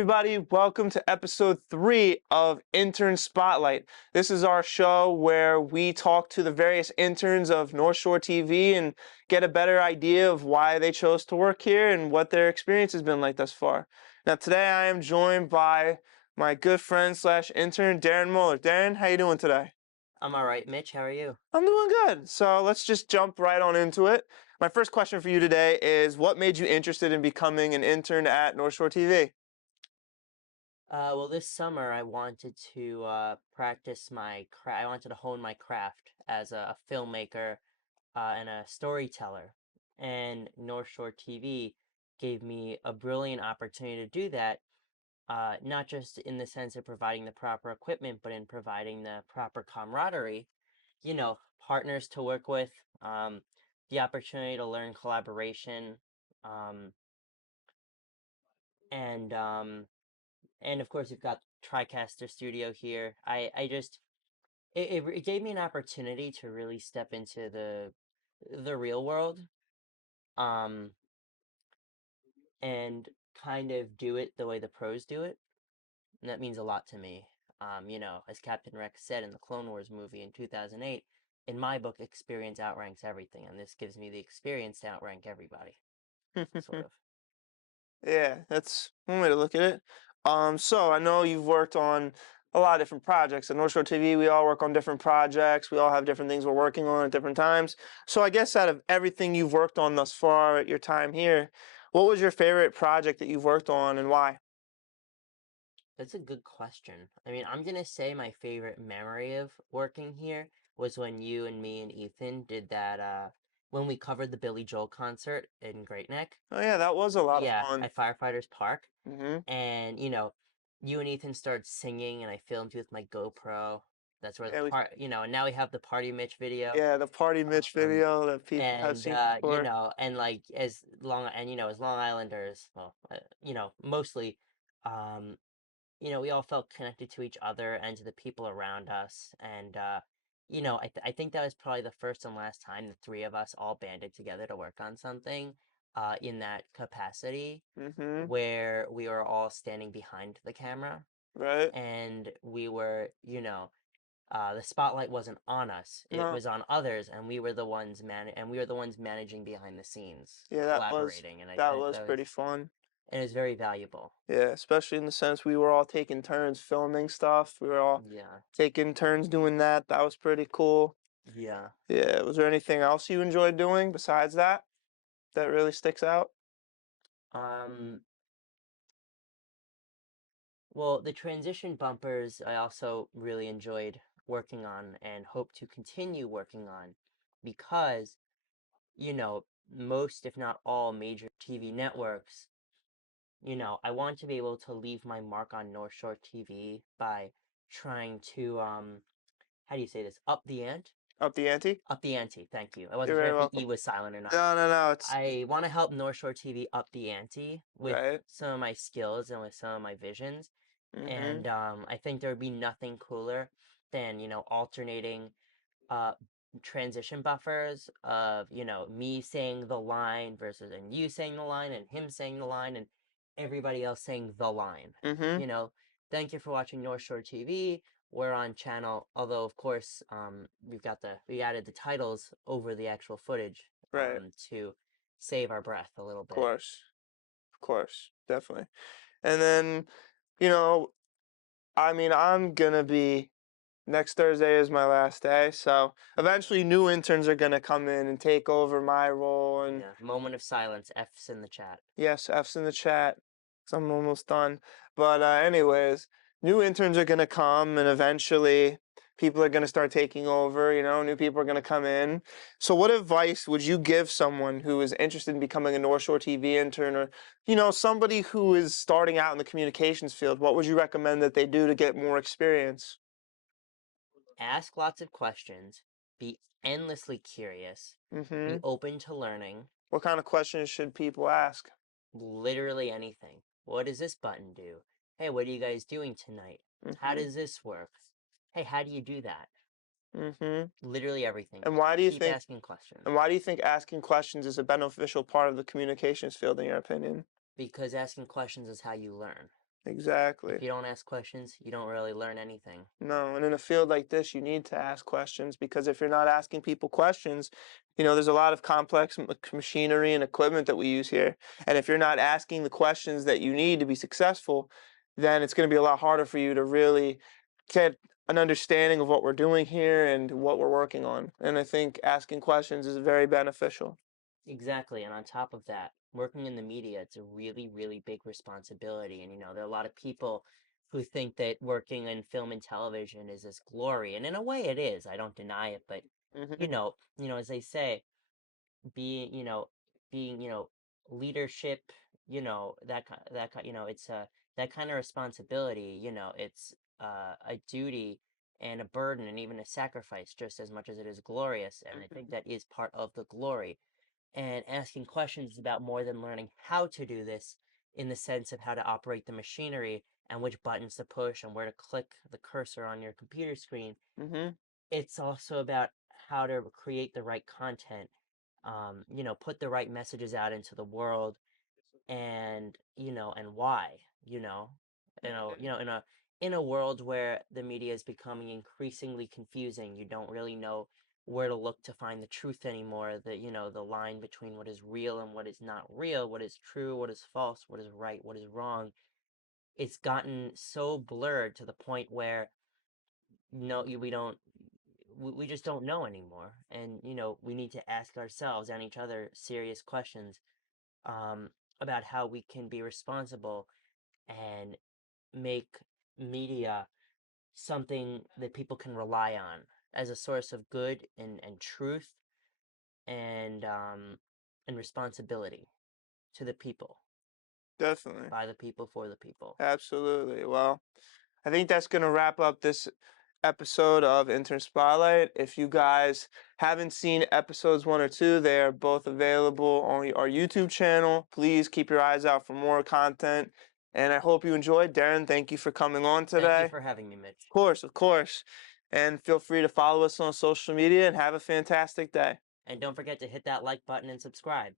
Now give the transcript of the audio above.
everybody. Welcome to episode 3 of Intern Spotlight. This is our show where we talk to the various interns of North Shore TV and get a better idea of why they chose to work here and what their experience has been like thus far. Now, today I am joined by my good friend slash intern, Darren Muller. Darren, how you doing today? I'm all right, Mitch. How are you? I'm doing good. So let's just jump right on into it. My first question for you today is, what made you interested in becoming an intern at North Shore TV? Well, this summer I wanted to practice my craft. I wanted to hone my craft as a filmmaker and a storyteller. And North Shore TV gave me a brilliant opportunity to do that, not just in the sense of providing the proper equipment, but in providing the proper camaraderie, partners to work with, the opportunity to learn collaboration, um, and and of course you've got TriCaster Studio here. I just it gave me an opportunity to really step into the real world, um, and kind of do it the way the pros do it, and that means a lot to me. As Captain Rex said in the Clone Wars movie in 2008, in my book, experience outranks everything, and this gives me the experience to outrank everybody, sort of. Yeah, that's one way to look at it. So I know you've worked on a lot of different projects. At North Shore TV, we all work on different projects. We all have different things we're working on at different times. So I guess out of everything you've worked on thus far at your time here, what was your favorite project that you've worked on and why? That's a good question. I mean, I'm gonna say my favorite memory of working here was when you and me and Ethan did that when we covered the Billy Joel concert in Great Neck. Oh yeah, that was a lot of Yeah, fun. at Firefighters Park. Hmm. And you and Ethan started singing and I filmed you with my GoPro. That's where the Yeah, and now we have the Party Mitch video. yeah, the Party Mitch Um video that people have and seen before. and like as Long Islanders, well, mostly um we all felt connected to each other and to the people around us. And, I think that was probably the first and last time the three of us all banded together to work on something in that capacity Hmm. where we were all standing behind the camera Right? and we were, the spotlight wasn't on us, it No. was on others, and we were the ones managing behind the scenes, Yeah, collaborating, and that was pretty fun. it was very valuable. Yeah, especially in the sense we were all taking turns filming stuff. We were all Yeah. taking turns doing that. That was pretty cool. Yeah. Yeah, was there anything else you enjoyed doing besides that that really sticks out? Um, Well, the transition bumpers I also really enjoyed working on and hope to continue working on because, you know, most, if not all, major TV networks, I want to be able to leave my mark on North Shore TV by trying to, how do you say this? Up the ante? Up the ante? Up the ante, thank you. I You're wasn't sure very if the E welcome. was silent or not. No, no, no, it's I want to help North Shore TV up the ante with right. some of my skills and with some of my visions. Mm-hmm. And I think there would be nothing cooler than, alternating uh, transition buffers of, me saying the line versus and you saying the line and him saying the line and everybody else saying the line. Mm-hmm. You know, thank you for watching North Shore TV. We're on channel, although of course we added the titles over the actual footage Right. to save our breath a little Of bit. course. Of course. Definitely. And then, you know, I mean, I'm gonna be next Thursday is my last day, so eventually new interns are gonna come in and take over my role. And Yeah, moment of silence. F's in the chat. yes, F's in the chat, 'cause I'm almost done. But anyways, new interns are gonna come, and eventually people are gonna start taking over. New people are gonna come in. So, what advice would you give someone who is interested in becoming a North Shore TV intern, or somebody who is starting out in the communications field? What would you recommend that they do to get more experience? Ask lots of questions. Be endlessly curious. Be Mm-hmm. open to learning. What kind of questions should people ask? Literally anything. What does this button do? Hey, what are you guys doing tonight? How Mm-hmm. does this work? Hey, how do you do that? Mm-hmm. Literally everything. And Just why do you keep think asking questions. and why do you think asking questions is a beneficial part of the communications field, in your opinion? Because asking questions is how you learn. Exactly. If you don't ask questions, you don't really learn anything. No, and in a field like this, you need to ask questions because if you're not asking people questions, there's a lot of complex machinery and equipment that we use here. And if you're not asking the questions that you need to be successful, then it's going to be a lot harder for you to really get an understanding of what we're doing here and what we're working on. And I think asking questions is very beneficial. Exactly. And on top of that, working in the media, it's a really, really big responsibility. And, there are a lot of people who think that working in film and television is this glory. And in a way it is. I don't deny it. But, Hmm. as they say, being, leadership, it's that kind of responsibility, it's a duty and a burden and even a sacrifice just as much as it is glorious. And I think that is part of the glory, and asking questions is about more than learning how to do this in the sense of how to operate the machinery and which buttons to push and where to click the cursor on your computer screen. Hmm. It's also about how to create the right content, put the right messages out into the world, and why, you know, in a world where the media is becoming increasingly confusing. You don't really know where to look to find the truth anymore. The line between what is real and what is not real, what is true, what is false, what is right, what is wrong. It's gotten so blurred to the point where no, we don't. We just don't know anymore, and we need to ask ourselves and each other serious questions, um, about how we can be responsible and make media something that people can rely on as a source of good and truth and responsibility to the people, Definitely. by the people, for the people. Absolutely. Well, I think that's going to wrap up this episode of Intern Spotlight. If you guys haven't seen episodes 1 or 2, they are both available on our YouTube channel. Please keep your eyes out for more content. And I hope you enjoyed. Darren, thank you for coming on Thank you today. for having me, Mitch. Of course, of course. And feel free to follow us on social media and have a fantastic day. And don't forget to hit that like button and subscribe.